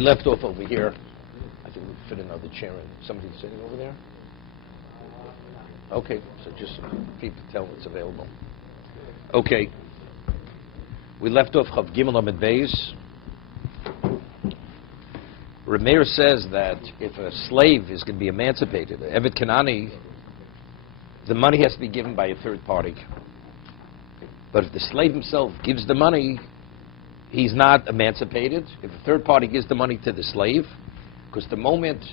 We left off over here. I think we fit another chair in. Somebody sitting over there? Okay, so just people tell what's available. Okay. We left off Chav Gimel Amid Beis. Rameir says that if a slave is going to be emancipated, Evet Kanani, the money has to be given by a third party. But if the slave himself gives the money, he's not emancipated. If a third party gives the money to the slave, because the moment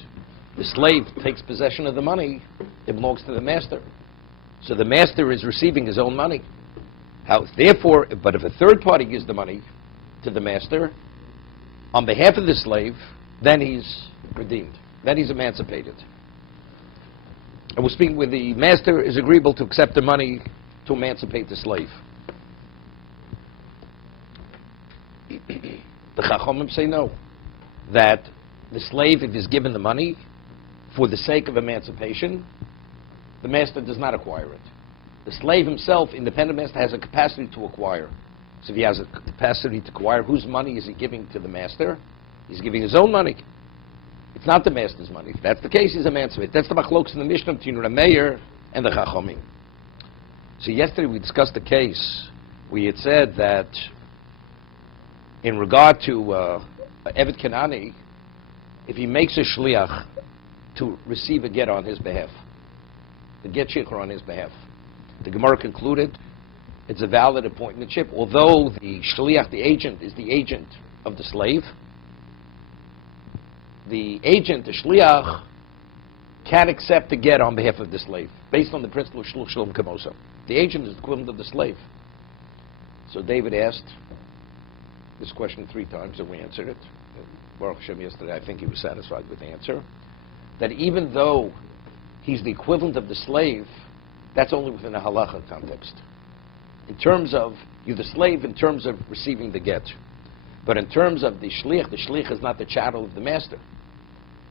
the slave takes possession of the money, it belongs to the master. So the master is receiving his own money. Therefore, but if a third party gives the money to the master, on behalf of the slave, then he's redeemed. Then he's emancipated. And we're speaking where the master is agreeable to accept the money to emancipate the slave. The Chachamim say no. That the slave, if he's given the money for the sake of emancipation, the master does not acquire it. The slave himself, independent master, has a capacity to acquire. So if he has a capacity to acquire, whose money is he giving to the master? He's giving his own money. It's not the master's money. If that's the case, he's emancipated. That's the machlokes in the Mishnah between Rameir and the Chachamim. So yesterday we discussed the case. We had said that in regard to Evet Kanani, if he makes a shliach to receive a get on his behalf, the get shikhr on his behalf, the Gemara concluded it's a valid appointmentship, although the shliach, the agent, is the agent of the slave. The agent, the shliach, can accept a get on behalf of the slave, based on the principle of shluch shalom kamoso. The agent is the equivalent of the slave. So David asked this question 3 times, and we answered it. Baruch Hashem yesterday, I think he was satisfied with the answer. That even though he's the equivalent of the slave, that's only within a halacha context. In terms of, you're the slave in terms of receiving the get. But in terms of the shliach is not the chattel of the master.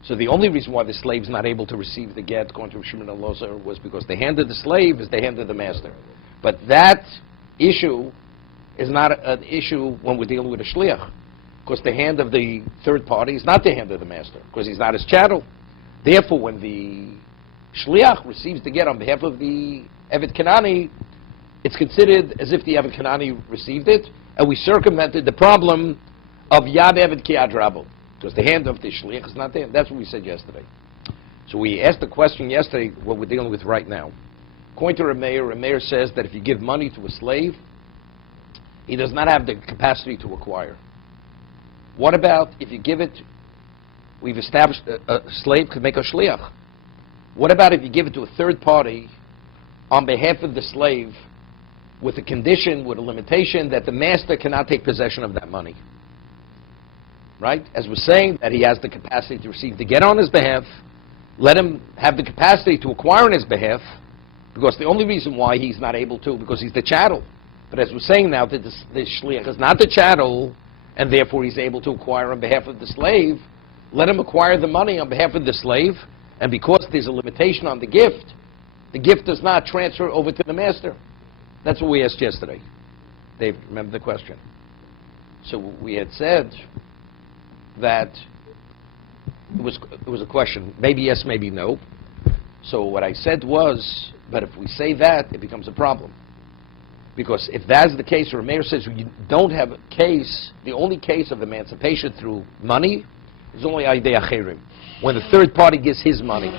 So the only reason why the slave's not able to receive the get, according to Shimon al-Lozer, was because the hand of the slave is the hand of the master. But that issue is not an issue when we're dealing with a shliach, because the hand of the third party is not the hand of the master, because he's not his chattel. Therefore, when the shliach receives the get on behalf of the Evet Kanani, it's considered as if the Evet Kanani received it, and we circumvented the problem of Yad Evet Ki Yad Rabo, because the hand of the shliach is not there. That's what we said yesterday. So we asked the question yesterday, what we're dealing with right now. According to Rameir says that if you give money to a slave, he does not have the capacity to acquire. What about if you give it, we've established a slave could make a shliach. What about if you give it to a third party on behalf of the slave with a condition, with a limitation that the master cannot take possession of that money? Right? As we're saying that he has the capacity to receive the get on his behalf, let him have the capacity to acquire on his behalf, because the only reason why he's not able to, because he's the chattel. But as we're saying now that the shliach is not the chattel, and therefore he's able to acquire on behalf of the slave, let him acquire the money on behalf of the slave, and because there's a limitation on the gift does not transfer over to the master. That's what we asked yesterday. Dave, remember the question? So we had said that it was a question, maybe yes, maybe no. So what I said was, but if we say that, it becomes a problem. Because if that's the case, Rameir says you don't have a case, the only case of emancipation through money is only Aidei Acherim, when the third party gives his money.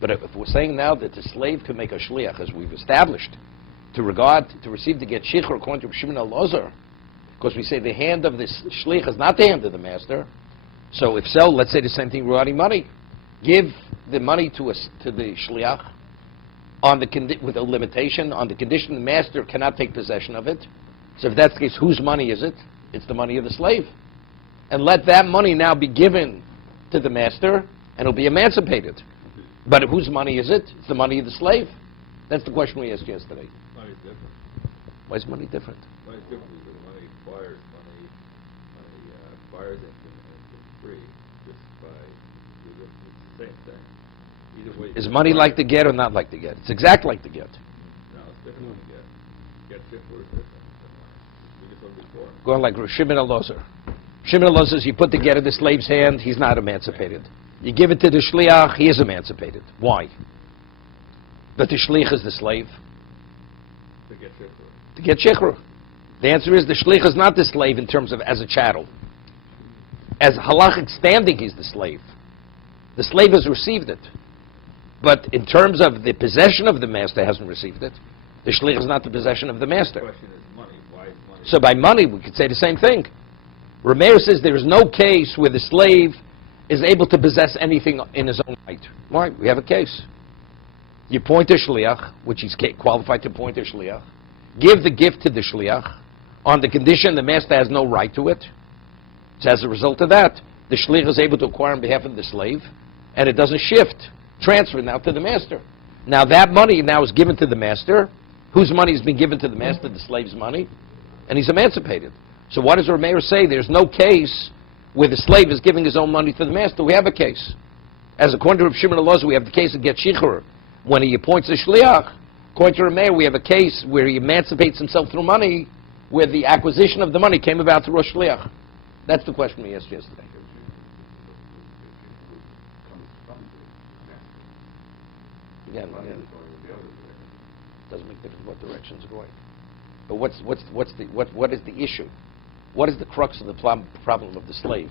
But if we're saying now that the slave can make a shliach, as we've established, to receive the get shikhr according to Shimon al-Lozer, because we say the hand of this shliach is not the hand of the master. So if so, let's say the same thing regarding money. Give the money to the shliach with a limitation, on the condition the master cannot take possession of it. So if that's the case, whose money is it? It's the money of the slave. And let that money now be given to the master, and it'll be emancipated. But whose money is it? It's the money of the slave. That's the question we asked yesterday. Money's different. Why is money different? Money's different because money acquires it and it's free just by, it's the same thing. Either way. Is money like the get or not like the get? It's exact like the get. No, it's different when you get shikhr is different. We just said before. Going like Shimon al-Lozer. Shimon Elazar says you put the get in the slave's hand, he's not emancipated. You give it to the shliach, he is emancipated. Why? But the shliach is the slave. To get shikhr. The answer is the shliach is not the slave in terms of as a chattel. As halachic standing, he's the slave. The slave has received it. But in terms of the possession of the master, hasn't received it. The shliach is not the possession of the master. The question is money. Why is money? So by money, we could say the same thing. Rameir says there is no case where the slave is able to possess anything in his own right. Why? We have a case. You point a shliach, which he's qualified to point a shliach, give the gift to the shliach, on the condition the master has no right to it. So as a result of that, the shliach is able to acquire on behalf of the slave, and it doesn't shift, transfer now to the master. Now that money now is given to the master. Whose money has been given to the master? The slave's money. And he's emancipated. So what does Rameir say? There's no case where the slave is giving his own money to the master. We have a case. As according to Rav Shimon Elazar, we have the case of Get Shichur. When he appoints a shliach, according to Rameir, we have a case where he emancipates himself through money, where the acquisition of the money came about through a shliach. That's the question we asked yesterday. Again, doesn't make a difference what direction it's going. But what is the issue? What is the crux of the problem of the slave?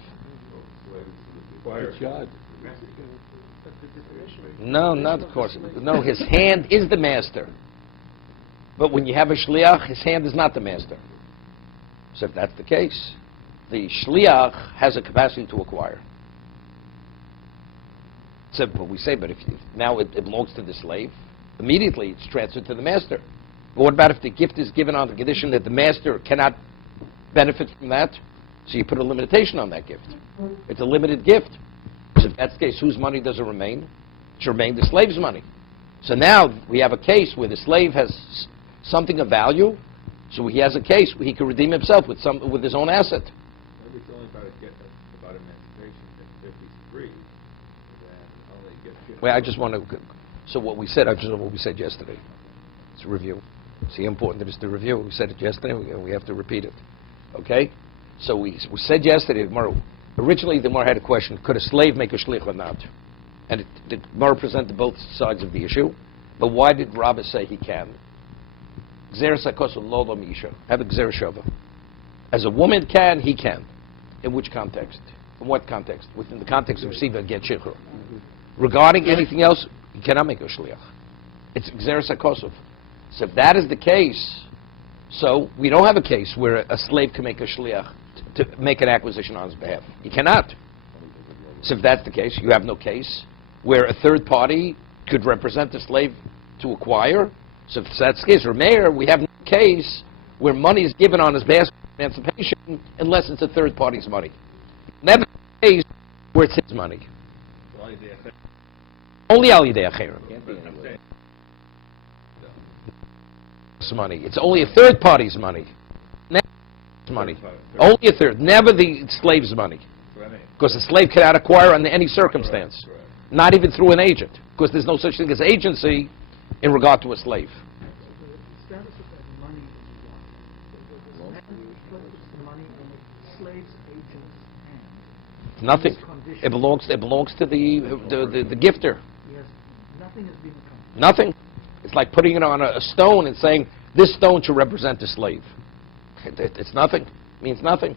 No, not of course. No, his hand is the master. But when you have a shliach, his hand is not the master. So if that's the case, the shliach has a capacity to acquire. So but we say, but if now it belongs to the slave, immediately it's transferred to the master. But what about if the gift is given on the condition that the master cannot benefit from that? So you put a limitation on that gift. It's a limited gift. So if that's the case, whose money does it remain? It should remain the slave's money. So now we have a case where the slave has something of value, so he has a case where he can redeem himself with his own asset. Maybe it's only about emancipation. If he's free, then only get. Well, I just want to. So what we said, I just know what we said yesterday. It's a review. See how important it is to review. We said it yesterday. We have to repeat it. Okay. So we said yesterday, originally the Gemara had a question: could a slave make a shlich or not? And the Gemara presented both sides of the issue. But why did Rabbah say he can? Gzeres hakosov lo lo misha. Have a gzeres shava. As a woman can, he can. In which context? In what context? Within the context of receiving a get shikhr. Regarding anything else, he cannot make a shliach. It's gzeres hakosov. So if that is the case, so we don't have a case where a slave can make a shliach to make an acquisition on his behalf. He cannot. So if that's the case, you have no case where a third party could represent the slave to acquire. So if that's the case, Rameir, we have no case where money is given on his behalf for emancipation unless it's a third party's money. Never a case where it's his money. Only Ali de Acherim. Money. It's only a third party's money. Never his money. Only a third. Never the slave's money. Because the slave cannot acquire under any circumstance. Not even through an agent. Because there's no such thing as agency in regard to a slave. The status of that money is what? The money in the slave's agent's hand. Nothing. It belongs to the gifter. Yes, nothing has been accomplished. Nothing. It's like putting it on a stone and saying, this stone should represent the slave. It's nothing. It means nothing.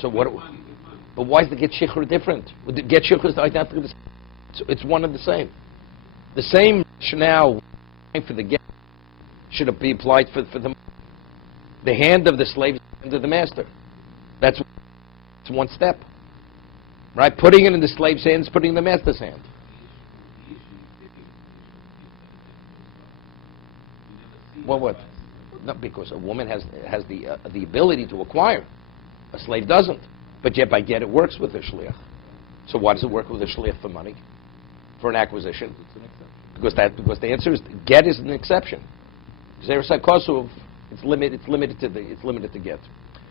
So what? But why is the get shikhr different? The get shikhr is identical. It's one and the same. The same rationale for the get should be applied for the hand of the slave is the hand of the master. That's one step, right? Putting it in the slave's hands, putting it in the master's hand. Well, what? Not because a woman has the ability to acquire. A slave doesn't. But yet by get it works with a shliach. So why does it work with a shliach for money? For an acquisition? Because the answer is get is an exception. Gzeres hakosov, it's limited to get.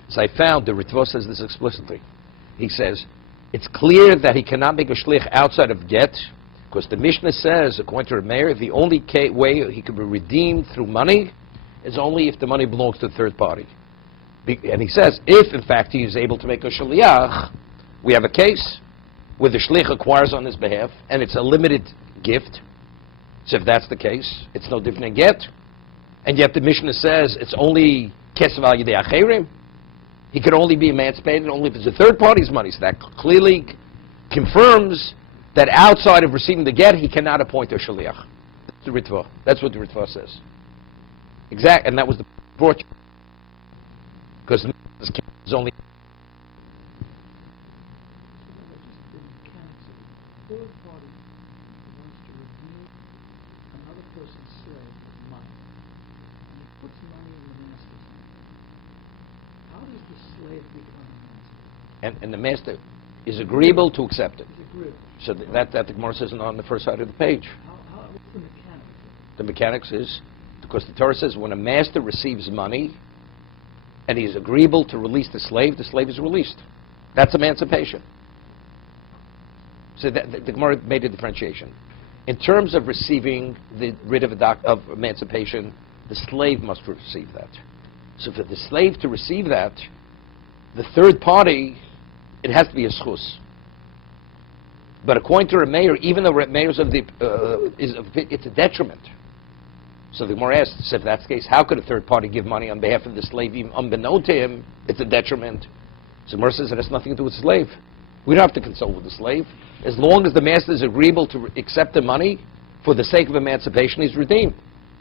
So I found the Ritva says this explicitly. He says, it's clear that he cannot make a shlich outside of get, because the Mishnah says, according to the mayor, the only way he could be redeemed through money is only if the money belongs to a third party. And he says, if in fact he is able to make a shliach, we have a case where the shlich acquires on his behalf, and it's a limited gift. So if that's the case, it's no different than get. And yet the Mishnah says it's only kesef al yedei acherim. He could only be emancipated only if it's a third party's money. So that clearly confirms that outside of receiving the get, he cannot appoint a shaliach. That's the Ritva. That's what the Ritva says. Exact, and that was the brought because it's only. Third party wants to redeem another person's slave with money, and he puts money in the master's name. How does the slave become a master? And the master is agreeable to accept it. He's agreeable. So that the Gemara says on the first side of the page. What's the mechanics of it? The mechanics is because the Torah says when a master receives money and he is agreeable to release the slave is released. That's emancipation. So the Gemara made a differentiation. In terms of receiving the writ of emancipation, the slave must receive that. So for the slave to receive that, the third party, it has to be a schus. But according to Rameir, even though Rameir's it's a detriment. So the Gemara asks, so if that's the case, how could a third party give money on behalf of the slave, even unbeknown to him? It's a detriment. So the Gemara says it has nothing to do with the slave. We don't have to consult with the slave. As long as the master is agreeable to accept the money for the sake of emancipation, he's redeemed.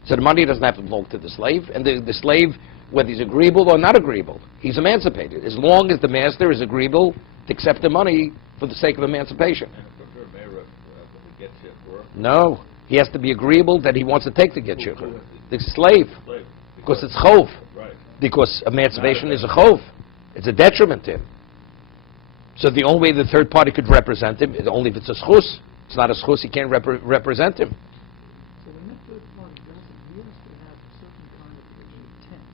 So the money doesn't have to belong to the slave, and the slave, whether he's agreeable or not agreeable, he's emancipated. As long as the master is agreeable to accept the money for the sake of emancipation. No, he has to be agreeable that he wants to take the get shikha. The slave, because it's chov. Right. Because emancipation is a chov. It's a detriment to him. So the only way the third party could represent him is only if it's a schus. It's not a schus, he can't represent him. So when that third party does it, he has to have a certain kind of intent.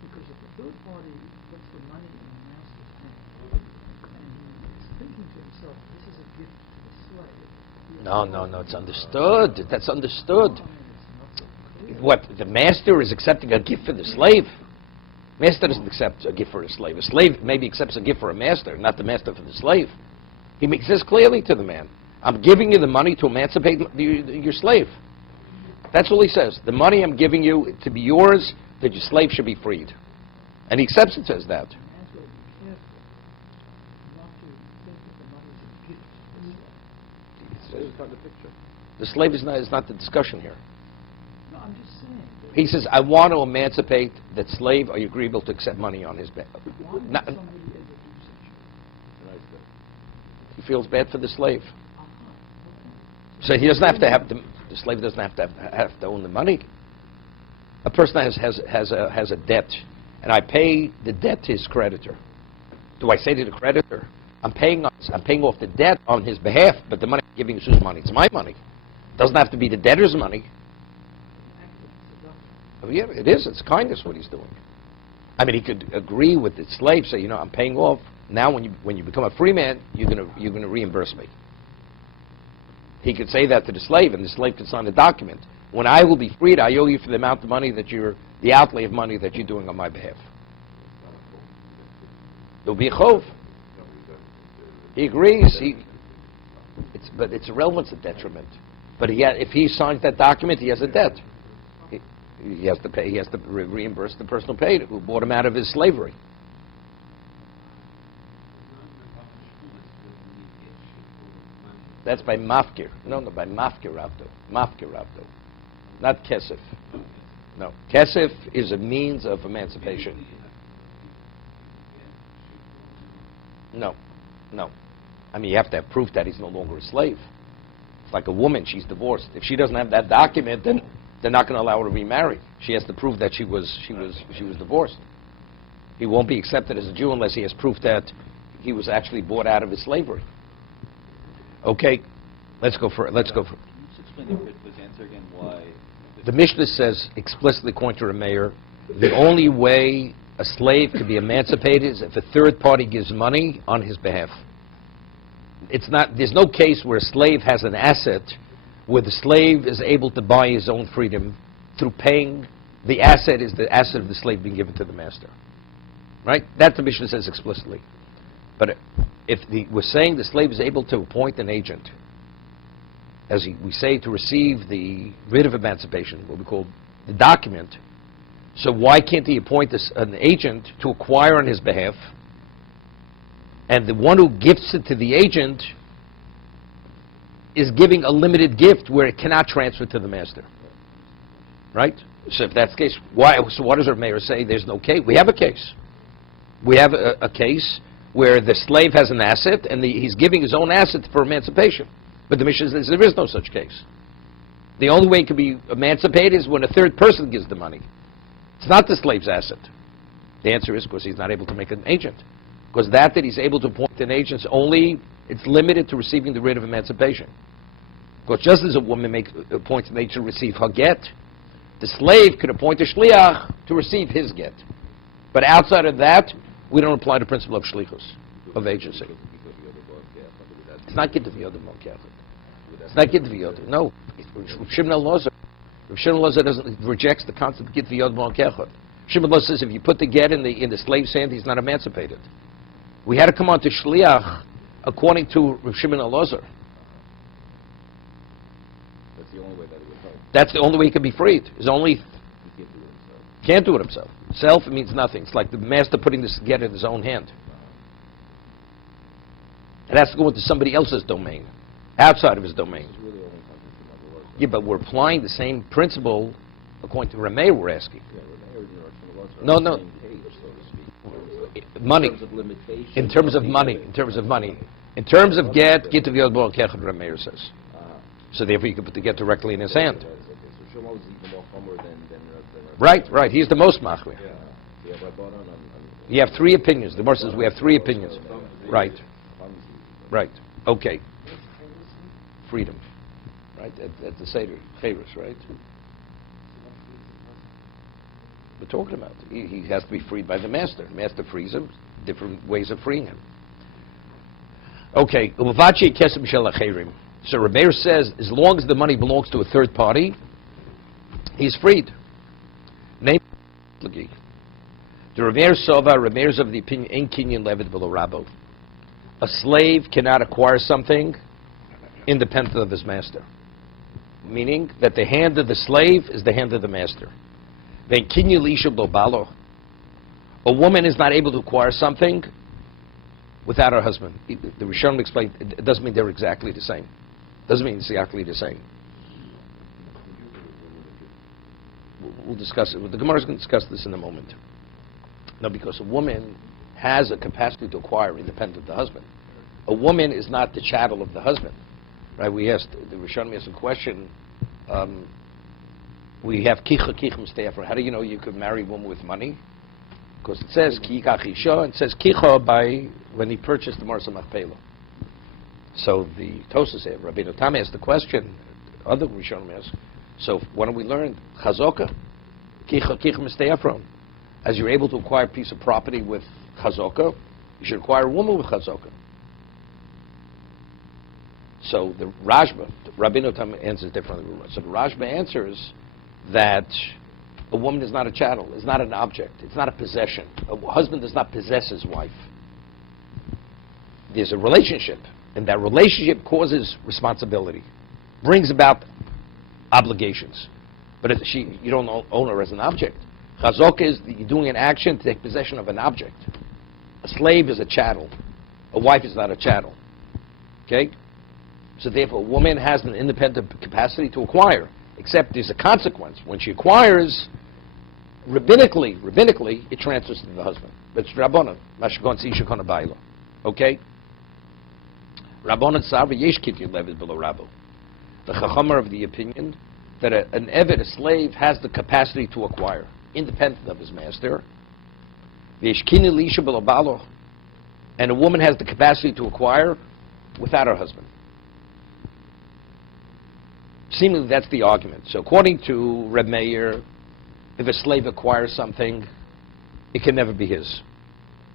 Because if the third party puts the money in the master's hand, and he's thinking to himself, this is a gift to the slave. No, it's understood. That's understood. It's not so clear. What, the master is accepting a gift for the slave? Master doesn't accept a gift for a slave. A slave maybe accepts a gift for a master, not the master for the slave. He makes this clearly to the man. I'm giving you the money to emancipate your slave. That's all he says. The money I'm giving you to be yours, that your slave should be freed. And he accepts it as that. The man's got to be careful not to think that the money is a gift to the slave. The slave is not the discussion here. No, I'm just saying. He says, I want to emancipate that slave. Are you agreeable to accept money on his behalf? Why would Not- somebody ever do such a He feels bad for the slave. okay. So he doesn't have to have the slave doesn't have to own the money. A person has a debt, and I pay the debt to his creditor. Do I say to the creditor, I'm paying off the debt on his behalf, but the money I'm giving is his money. It's my money. It doesn't have to be the debtor's money. Oh, yeah, it is. It's kindness what he's doing. I mean, he could agree with the slave, say, I'm paying off. Now, when you become a free man, you're gonna reimburse me. He could say that to the slave, and the slave could sign a document. When I will be freed, I owe you for the amount of money the outlay of money that you're doing on my behalf. There'll be a chov. He agrees. But it's irrelevant. It's a detriment. But if he signs that document, he has a debt. He has to pay. He has to reimburse the person who bought him out of his slavery. That's by mafkir. No, by mafkir rabdo. Mafkir rabdo. Not kesef. No. Kesef is a means of emancipation. No. I mean, you have to have proof that he's no longer a slave. It's like a woman, she's divorced. If she doesn't have that document, then they're not going to allow her to remarry. She has to prove that she was divorced. He won't be accepted as a Jew unless he has proof that he was actually bought out of his slavery. Okay, let's go for. Can you just explain the Ritva's answer again? Why? The Mishnah says explicitly, according to Rameir, the only way a slave could be emancipated is if a third party gives money on his behalf. It's not, there's no case where a slave has an asset where the slave is able to buy his own freedom through paying. The asset is the asset of the slave being given to the master. Right? That the Mishnah says explicitly. But if we're saying the slave is able to appoint an agent, as we say, to receive the writ of emancipation, what we call the document, so why can't he appoint an agent to acquire on his behalf? And the one who gifts it to the agent is giving a limited gift where it cannot transfer to the master. Right? So if that's the case, so what does our mayor say? There's no case. We have a case. We have a case where the slave has an asset and he's giving his own asset for emancipation. But the Mishnah says there is no such case. The only way it can be emancipated is when a third person gives the money. It's not the slave's asset. The answer is because he's not able to make an agent. Because that he's able to appoint an agent, it's limited to receiving the writ of emancipation. Because just as a woman appoints an agent to receive her get, the slave could appoint a shliach to receive his get. But outside of that, we don't apply the principle of shlichus, of agency. It's not get to the other Malkechet. It's not get to the other. No. Rav Shimon Elazar rejects the concept of get to the other Malkechet. Shimon Elazar says if you put the get in the slave's hand, he's not emancipated. We had to come on to shliach according to Rav Shimon Elazar. That's the only way that it would help. That's the only way he can be freed. Is only He can't do it himself. can't do it himself. Self means nothing. It's like the master putting this get in his own hand. It has to go into somebody else's domain, outside of his domain. It's really only something from other words. Yeah, but we're applying the same principle according to Rameh. We're asking. Yeah, Renee or Rav Shimon Elazar No, on the no. same page, so to speak. Money. In terms of limitations. In terms of money. In terms of money. In terms of get to the other Kechet, Rameh says. So therefore, you can put the get directly in his hand. Okay, so Shlomo is even more chomer than Right. He's the most machmir. Yeah. So you have Rabbanan on You have three opinions. The Gemara says we have three opinions. Right. Okay. Freedom. Right. At the Seder, Chayrus, right? We're talking about. He has to be freed by the master. The master frees him. Different ways of freeing him. Okay. Vayechi kesem shel acherim. So Rabbeir says, as long as the money belongs to a third party, he's freed. Name the Rabbeir Sova. Rabbeir's of the opinion in kinyan levet below rabo. A slave cannot acquire something independent of his master. Meaning that the hand of the slave is the hand of the master. Then kinyan lisha lo balo. A woman is not able to acquire something without her husband. The Rishonim explained it doesn't mean they're exactly the same. Doesn't mean it's exactly the same. We'll discuss it. The Gemara is going to discuss this in a moment. No, because a woman has a capacity to acquire independent of the husband. A woman is not the chattel of the husband. Right? We asked, the Rishonim asked a question. We have kicha mistafra. How do you know you could marry a woman with money? Because it says kicha chisha, and it says kicha by when he purchased the Marsa Machpelah. So the Tosas said, Rabbeinu Tam asked the question, other Rishonim asked, so why don't we learn chazokah? Kicha mistafra. As you're able to acquire a piece of property with chazokah, you should acquire a woman with chazokah. So the Rashba, Rabbeinu Tam answers differently. So the Rashba answers that a woman is not a chattel, is not an object, it's not a possession. A husband does not possess his wife. There's a relationship, and that relationship causes responsibility, brings about obligations. But you don't own her as an object. Chazokah is you're doing an action to take possession of an object. A slave is a chattel. A wife is not a chattel. Okay? So therefore, a woman has an independent capacity to acquire, except there's a consequence. When she acquires, rabbinically, it transfers to the husband. But it's Rabbanan. Mashkon Tzisha Kona Baila. Okay? Rabbanan Sarva Yesh Kityu Levet Below Rabbo. The Chacham are of the opinion that an Eved, a slave, has the capacity to acquire, independent of his master. V'yeshkini Lisha Below Balo. And a woman has the capacity to acquire without her husband. Seemingly, that's the argument. So according to Reb Meir, if a slave acquires something, it can never be his.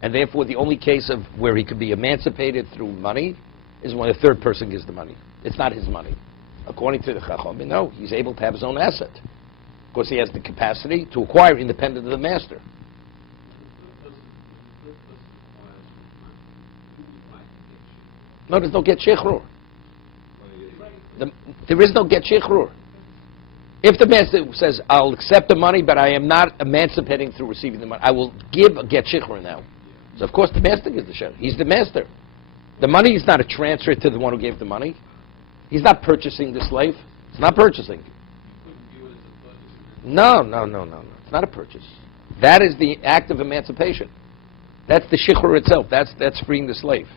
And therefore, the only case of where he could be emancipated through money is when a third person gives the money. It's not his money. According to the Chacham, no, he's able to have his own asset. Of course, he has the capacity to acquire independent of the master. No, there's no get shechrur. There is no get shechrur. If the master says, I'll accept the money, but I am not emancipating through receiving the money, I will give a get shechrur now. So, of course, the master gives the shechrur. He's the master. The money is not a transfer to the one who gave the money. He's not purchasing the slave. It's not purchasing. No. It's not a purchase. That is the act of emancipation. That's the shechrur itself. That's freeing the slave.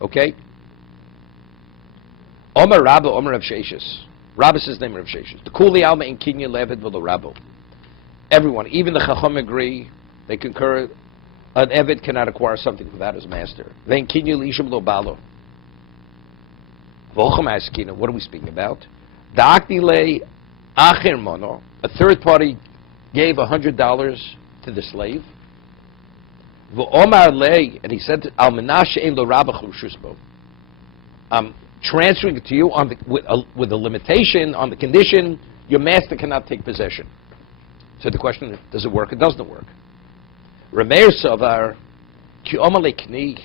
Okay? Omer Rabba, Omer Rav Sheshes. Rabba says name Rav Sheshes. The Kuli Alma in Kinya Levid V'lo Rabbo. Everyone, even the Chacham agree, they concur, an Eved cannot acquire something without his master. Then Kinya Lisham Lo Balo. V'ochem Askina, what are we speaking about? Da'akni Le Acher Mono, a third party gave $100 to the slave. V'omar Le, and he said, Al Menashe Ein Lo Rabba Chushusbo. I'm transferring it to you on with a limitation, on the condition your master cannot take possession. So the question is, does it work? It doesn't work. Rameir Savar, Ki Omale Kni,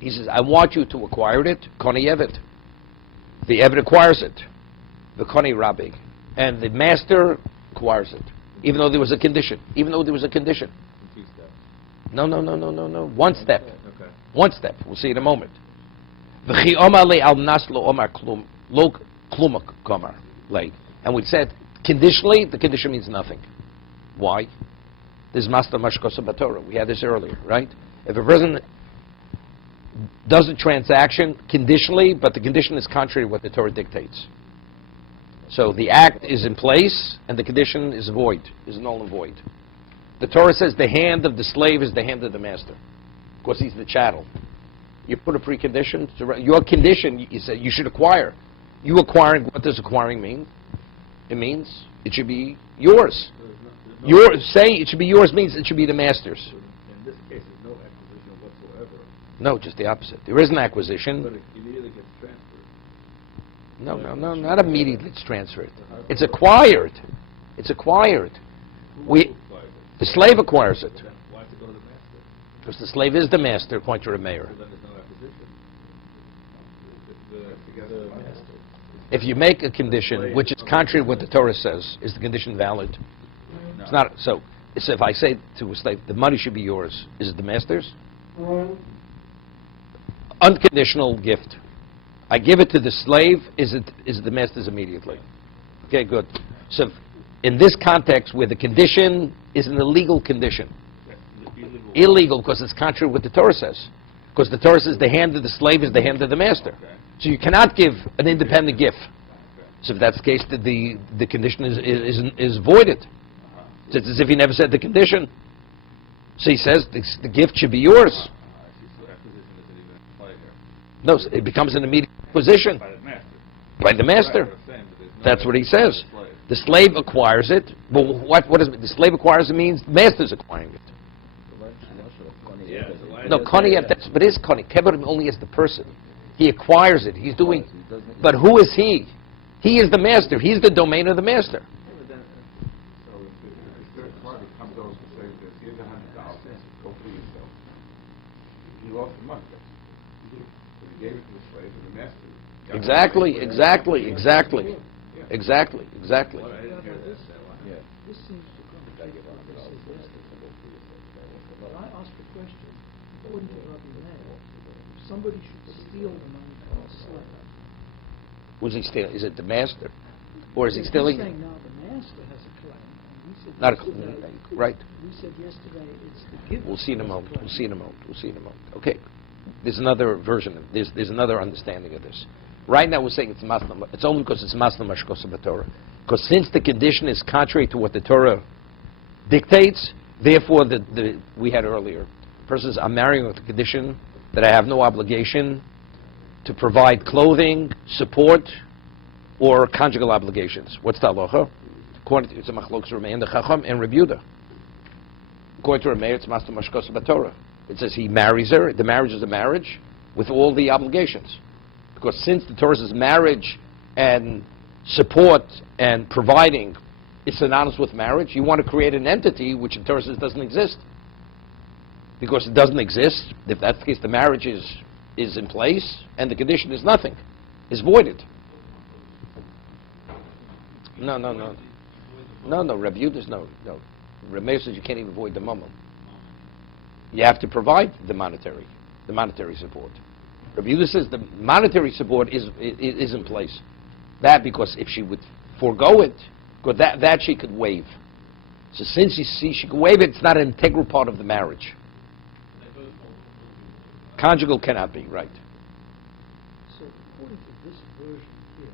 he says, I want you to acquire it, Koni Evet. The Evet acquires it, the Koni Rabbi, and the master acquires it, even though there was a condition. No. One step. Okay. One step. We'll see in a moment. V'chi omar le al naslo omar klum lo kluma komar le. And we said conditionally, the condition means nothing. Why? There's master mashkosa batorah. We had this earlier, right? If a person does a transaction conditionally, but the condition is contrary to what the Torah dictates, so the act is in place and the condition is void, is null and void. The Torah says the hand of the slave is the hand of the master, because he's the chattel. You put a precondition to your condition. You say you should acquire. You acquiring. What does acquiring mean? It means it should be yours. Saying it should be yours means it should be the master's. In this case, there's no acquisition whatsoever. No, just the opposite. There is an acquisition. But it immediately gets transferred. No, not immediately. It's transferred. It's acquired. It's acquired. The slave acquires it. Then why does it go to the master? Because the slave is the master, according to the mayor. So then there's no acquisition. The master. If you make a condition which is contrary to what the Torah says, is the condition valid? No. It's not. So if I say to a slave, the money should be yours, is it the master's? Unconditional gift. I give it to the slave, is it the master's immediately? Okay, good. So in this context where the condition is an illegal condition, illegal because it's contrary to what the Torah says. Because the Torah says the hand of the slave is the hand of the master. Okay. So you cannot give an independent gift. So if that's the case, the condition is voided. It's as if he never said the condition. So he says the gift should be yours. I see. So acquisition isn't even in play here. No, it becomes an immediate acquisition By the master. by the master. Right, what I'm saying, but there's no That's what he says. slave. The slave acquires it. Well, what does the slave acquires it means? The master's acquiring it. Yeah. No, Koni, but is Koni. Keber only is the person. He acquires it. He's doing. But who is he? He is the master. He's the domain of the master. So if the third party comes over and says, here's $100, go for yourself. He lost the money. So he gave it to the slave, and the master got Exactly. the money. Yeah. Exactly. Well, I didn't hear that. This seems to contradict what they said yesterday. But I asked the question, according to Rabbi Meir, if somebody should steal the money from a slave. Who's he stealing? Is it the master, or is he stealing? He's saying now the master has a claim. And we said Not a yesterday, right. We said yesterday it's the giver. We'll see in a who has moment. the We'll claim. see in a moment. We'll see in a moment. Okay. There's another version. There's another understanding of this. Right now we're saying it's masna. It's only because it's masna mashkosa b'Torah. Because since the condition is contrary to what the Torah dictates, therefore we had earlier. The person says, I'm marrying with the condition that I have no obligation to provide clothing, support, or conjugal obligations. What's the halacha? According to it's a machlokes Rameh and the Chacham and Reb Yehuda. According to Rameir, it's Master Mashkos Batorah. It says he marries her. The marriage is a marriage with all the obligations. Because since the Torah says marriage and support and providing is synonymous with marriage, you want to create an entity which the Torah says doesn't exist. Because it doesn't exist, if that's the case, the marriage is in place and the condition is nothing, is voided. No, Rabbi Yehuda's no. Rameir says you can't even void the mammon. You have to provide the monetary support. Rabbi Yehuda says the monetary support is in place. That because if she would forego it, because that she could waive. So since you see she could waive it, it's not an integral part of the marriage. Conjugal cannot be, right. So according to this version here,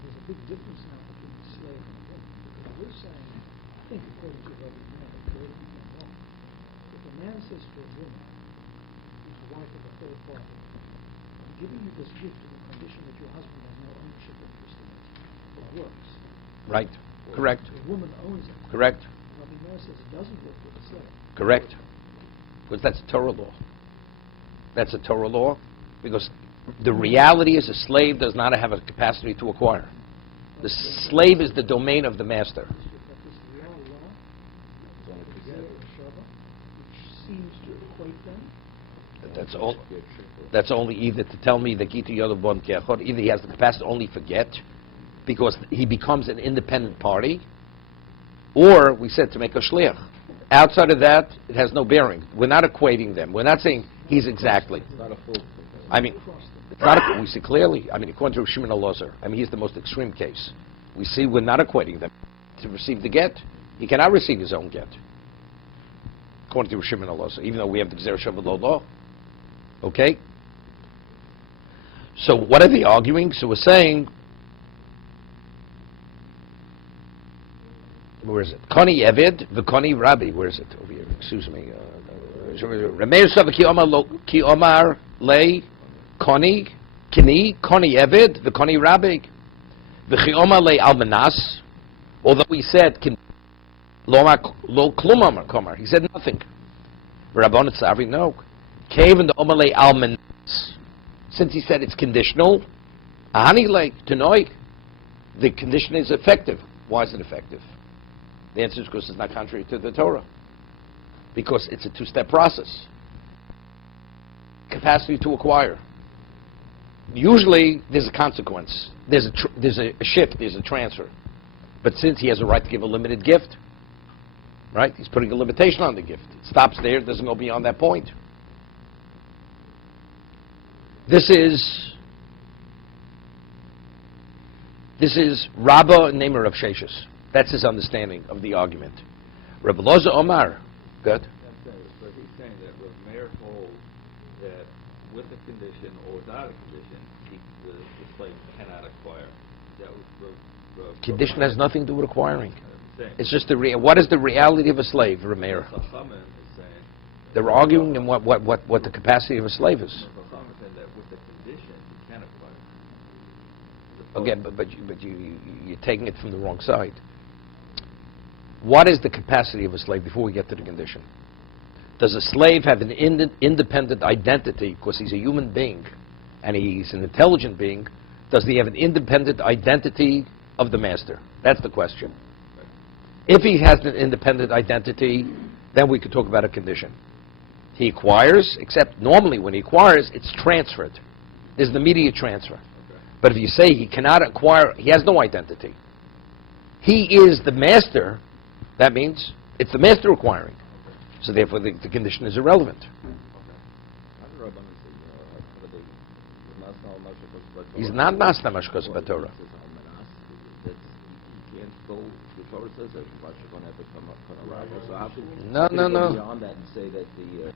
there's a big difference now between the slave and the woman. Because we're saying, I think according to Rabbi Meir, correct me if I'm wrong, if a man says to a woman, who's the wife of a third party, I'm giving you this gift on the condition that your husband has no ownership interest in it, it works. Right. Correct. The woman owns it. Correct. Rabbi Meir says it doesn't work with the slave. Correct. Because that's Torah law. That's a Torah law. Because the reality is a slave does not have a capacity to acquire. The slave is the domain of the master. But this real law, which seems to equate them. That's only either to tell me that Gita Yodobon Kechot, either he has the capacity to only forget, because he becomes an independent party, or we said to make a shliach. Outside of that, it has no bearing. We're not equating them. We're not saying he's exactly. I mean, it's not we see clearly. I mean, according to Shimon Elazar, I mean, he's the most extreme case. We see we're not equating them. To receive the get, he cannot receive his own get. According to Shimon Elazar, even though we have the Gzera Shavah law. Okay? So what are they arguing? So we're saying, where is it? Koni Evid, V'Koni Rabbi. Where is it? Over here. Excuse me. Rameir Sava Ki Omar Lei Koni Kini Koni Evid V'Koni Rabbi V'Chi Omar Lei Almanas. Although he said Lo Klum Omar Komar, he said nothing. Rabbon Tzavri no. Cave in the Omar Lei Almanas. Since he said it's conditional, Ahani Lei Tanoi, the condition is effective. Why is it effective? The answer is because it's not contrary to the Torah. Because it's a two-step process. Capacity to acquire. Usually, there's a consequence. There's a shift, there's a transfer. But since he has a right to give a limited gift, right, he's putting a limitation on the gift. It stops there, it doesn't go beyond that point. This is Rabbah Nemer of Sheshis. That's his understanding of the argument. Rabbi Loza Omar, good. So he's saying that Rameir holds that with a condition or without a condition, the slave cannot acquire. That was Condition has nothing to do with acquiring. saying. It's just what is the reality of a slave, Rameir? Chachamim is saying. They're arguing in what the capacity of a slave is. Chachamim is saying that with the condition, he can acquire. Again, but you're taking it from the wrong side. What is the capacity of a slave before we get to the condition? Does a slave have an independent identity because he's a human being and he's an intelligent being? Does he have an independent identity of the master? That's the question. If he has an independent identity, then we could talk about a condition. He acquires, except normally when he acquires, it's transferred. There's an immediate transfer. But if you say he cannot acquire, he has no identity. He is the master. That means it's the master acquiring. So therefore the condition is irrelevant. He's not Masna Mashkos Batorah. No. Beyond that and say that the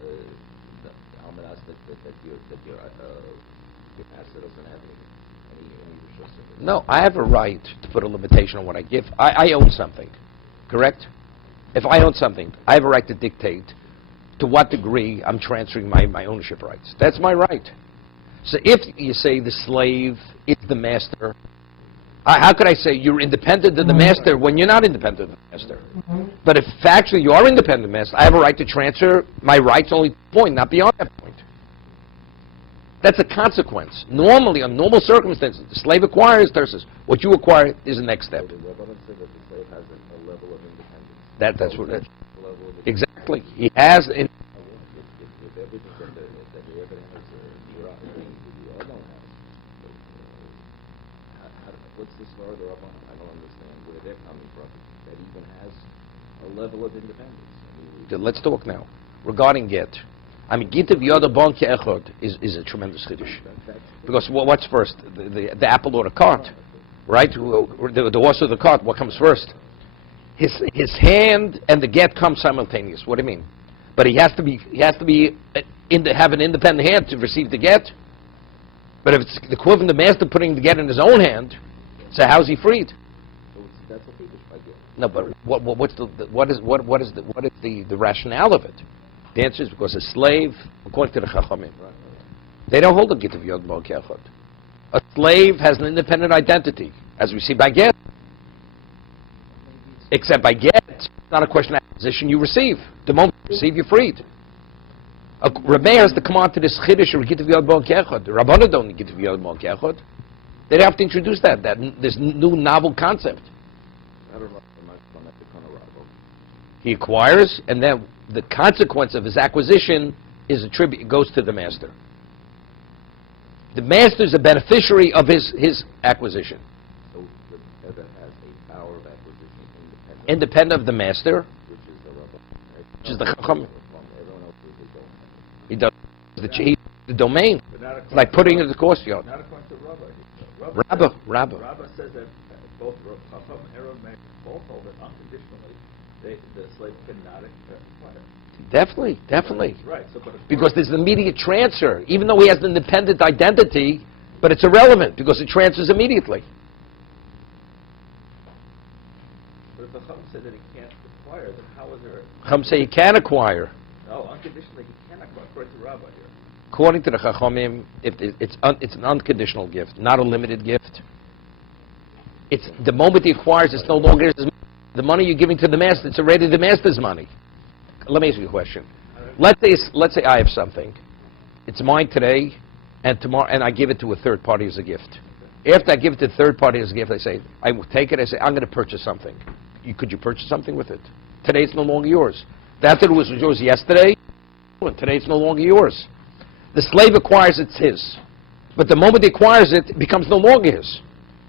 almanas that your master doesn't have any restrictions. No, I have a right to put a limitation on what I give. I own something, correct? If I own something, I have a right to dictate to what degree I'm transferring my ownership rights. That's my right. So if you say the slave is the master, how could I say you're independent of the master when you're not independent of the master? But if factually you are independent master, I have a right to transfer my rights only to the point, not beyond that point. That's a consequence. Normally, on normal circumstances, the slave acquires terses. What you acquire is the next step. The Rabbanan said that the slave has a level of independence. That's what. Level of Exactly. He has. if everything that the Rebbe has, the Rabbanan has, what's this law of the Rabbanan? I don't understand where they're coming from. That even has a level of independence. I mean, Let's talk now regarding get. I mean, Gitav Yoda Bon Ke'echod is a tremendous chiddush. Because what's first? The apple or the cart? Right? The horse or the cart, what comes first? His hand and the get come simultaneous. What do you mean? But he has to have an independent hand to receive the get. But if it's the equivalent of the master putting the get in his own hand, so how's he freed? so that's a chiddush by get. No, but what is the rationale of it? The answer is because a slave, according to the Chachamim, they don't hold a Gitav Yod Bo Ke'echad. A slave has an independent identity, as we see by get. Except by get, it's not a question of acquisition you receive. The moment you receive, you're freed. Rabbi has to come on to this Chiddush or Gitav Yod Bo Ke'echad. The Rabbanan don't need Gitav Yod Bo Ke'echad. They have to introduce this new novel concept. I don't know. I'm not the kind of rabbi. He acquires, and then the consequence of his acquisition is goes to the master. The master is a beneficiary of his acquisition, So the Rebbe has a power of acquisition independent of the master, which is the rabbi, right? which is the Chacham. Everyone else is the domain. He does the domain, But not according like to putting it Rabbi. in the courtyard. Not according to Rabbi. Rabba. Rabbi says that both Chacham and Rabbi both hold that unconditionally the slave cannot acquire. Definitely. Right. So, but Because there's an immediate transfer, even though he has an independent identity, but it's irrelevant because it transfers immediately. But if the Chacham said that he can't acquire, then how is there? Chacham say he can acquire. No, unconditionally he can acquire, according to Rabbi here. According to the Chachamim, it's an unconditional gift, not a limited gift. It's the moment he acquires, it's no longer his. The money you're giving to the master, it's already the master's money. Let me ask you a question. Let's say I have something. It's mine today, and tomorrow, and I give it to a third party as a gift. After I give it to the third party as a gift, I will take it. I say, I'm going to purchase something. Could you purchase something with it? Today it's no longer yours. That it was yours yesterday, and today it's no longer yours. The slave acquires it's his, but the moment he acquires it, it becomes no longer his.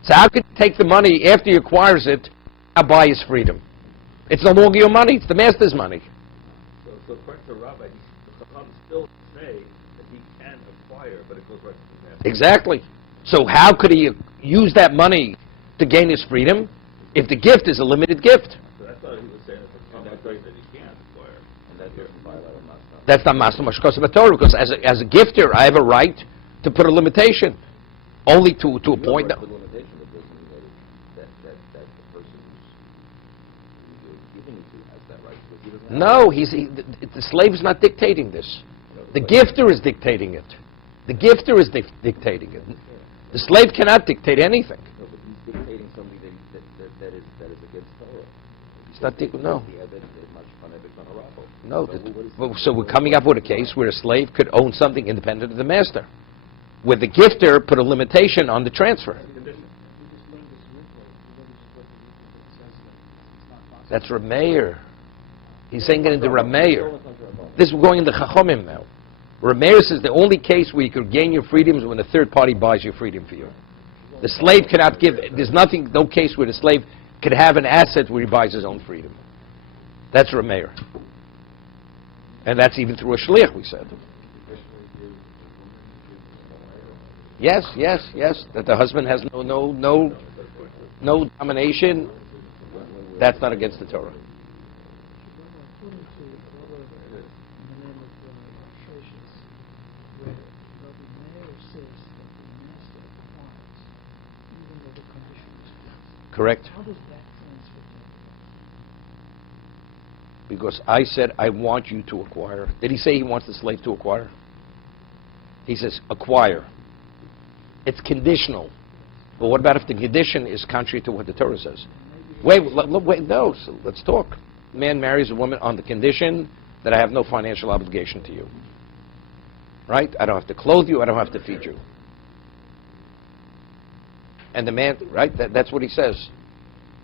So how could you take the money after he acquires it, and buy his freedom? It's no longer your money; it's the master's money. So according to Rabbi, the Chacham still say that he can acquire, but it goes right to the master. Exactly. So how could he use that money to gain his freedom if the gift is a limited gift? So that's what he was saying. That the Chacham says that he can acquire. And that doesn't violate a master. That's not Master Mashkos Torah, because as a gifter, I have a right to put a limitation, only to a point. The limitation that doesn't mean that the person who's giving it to has that right. Because he doesn't have No, the slave is not dictating this. The gifter is dictating it. The gifter is dictating it. The slave cannot dictate anything. No, but he's dictating something that is against Torah. It's not no. No. So So we're coming up with a case where a slave could own something independent of the master, where the gifter put a limitation on the transfer. That's Rameir. He's saying it into Rameir. This is going into Chachomim now. Rameir says the only case where you could gain your freedom is when a third party buys your freedom for you. The slave cannot give. There's no case where the slave could have an asset where he buys his own freedom. That's Rameir. And that's even through a shliach, we said. Yes. That the husband has no domination. That's not against the Torah. According to Rabbi in the name of Shoshes, where Rabbi Meir says that the master acquires, even though the condition is fixed. Correct? How does that transfer to? Because I said, I want you to acquire. Did he say he wants the slave to acquire? He says, acquire. It's conditional. But what about if the condition is contrary to what the Torah says? Wait, no, so let's talk. man marries a woman on the condition that I have no financial obligation to you. Right? I don't have to clothe you, I don't have to feed you. And the man, right, that's what he says.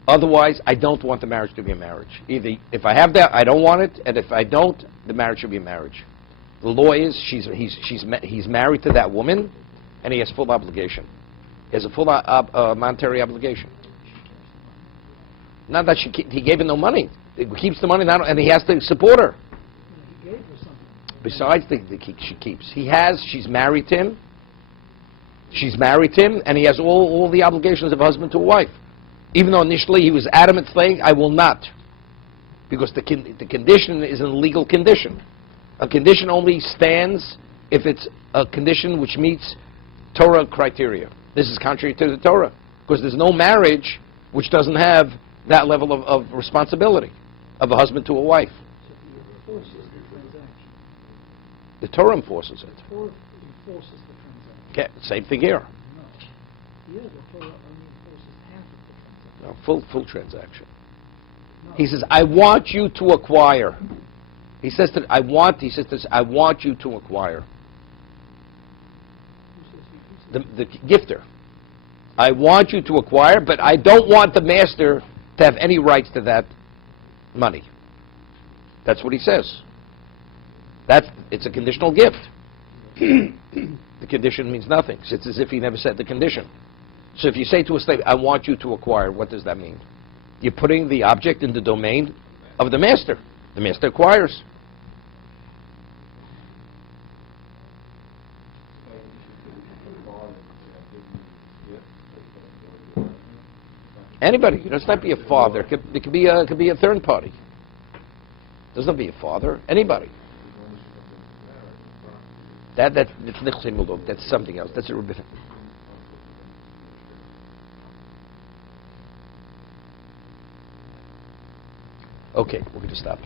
Otherwise, I don't want the marriage to be a marriage. Either if I have that, I don't want it, and if I don't, the marriage should be a marriage. The law is he's married to that woman, and he has full obligation. He has a full monetary obligation. Not that he gave her no money. He keeps the money, and he has to support her. He gave her something. Besides she keeps. She's married to him. She's married to him, and he has all the obligations of a husband to a wife. Even though initially he was adamant saying, I will not. Because the condition is a legal condition. A condition only stands if it's a condition which meets Torah criteria. This is contrary to the Torah. Because there's no marriage which doesn't have that level of responsibility of a husband to a wife. So he enforces the transaction. The Torah enforces it. The Torah enforces the transaction. Okay, same thing here. No. Here the Torah only enforces half of the transaction. No, full transaction. No. He says, I want you to acquire. He says that I want you to acquire. Who says The gifter. I want you to acquire, but I don't want the master to have any rights to that money. That's what he says. It's a conditional gift. The condition means nothing. It's as if he never said the condition. So if you say to a slave, I want you to acquire, what does that mean? You're putting the object in the domain of the master. The master acquires. Anybody. It doesn't have to be a father. It could be a third party. It doesn't have to be a father. Anybody. That's something else. That's a rabbinic. Okay, we're going to stop.